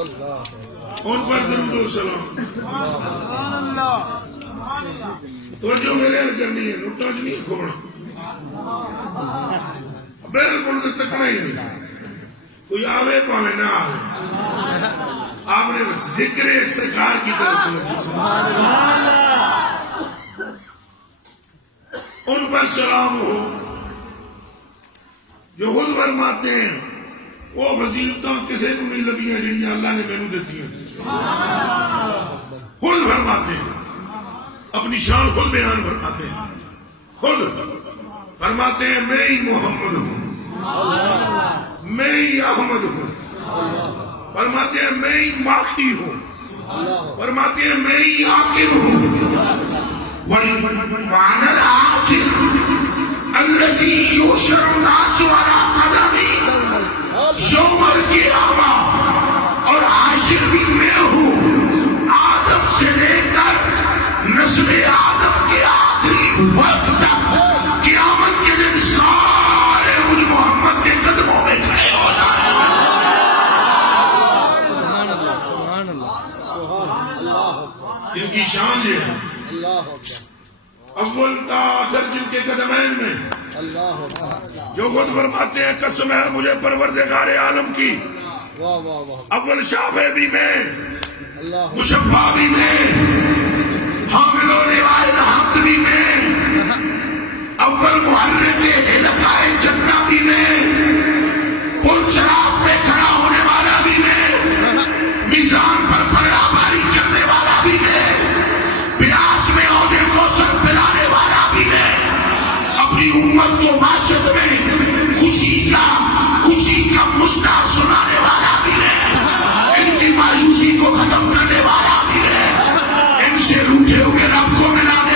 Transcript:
ان پر درود و سلام. تو جو میرے حل کرنی ہے نوٹا جو نہیں کھوڑا بالکل تکنا ہی نہیں. کوئی آوے پاوے نہ آوے آپ نے ذکر سرکار کی طرف ان پر سلام ہو جو خود فرماتے ہیں وہ فضیلتاں کسی کو نہیں لگی ہیں جنہیں اللہ نے مینوں دیتی ہیں. خود فرماتے ہیں اپنی شان خود بیان فرماتے ہیں. خود فرماتے ہیں میں ہی محمد ہوں میں ہی احمد ہوں. فرماتے ہیں میں ہی ماخی ہوں. فرماتے ہیں میں ہی عاقب ہوں. وَعَنَا الْعَاجِلُ الَّذِي يُحْشَرُ النَّاسُ عَلَىٰ قَدَمِهِ یوم القیامہ اور حاشر بھی میں ہوں آدم سے لے کر نسل آدم کے آخری وقت تک. قیامت کے دن سارے مجھ محمد کے قدموں میں کھڑے ہو جائیں. ان کی شان یہ ہے اول تا آخر جن کے قدمین میں جو خود فرماتے ہیں قسم ہے مجھے پروردگار عالم کی اول شافع بھی میں مشفع بھی میں حامل و روائے الحمد بھی میں اول محرک حلقائے جنہ بھی میں پل شراب پہ کھڑا ہونے والا بھی میں میزان پر پگڑا باری کرنے والا بھی میں پیاس میں عوض کوثر پلانے والا بھی میں اپنی امت کو معاشرت میں خوشی کا مشتاق سنانے والا بھی ہے. ان کی مایوسی کو ختم کرنے والا بھی ہے. ان سے روٹے ہوئے رب کو ملانے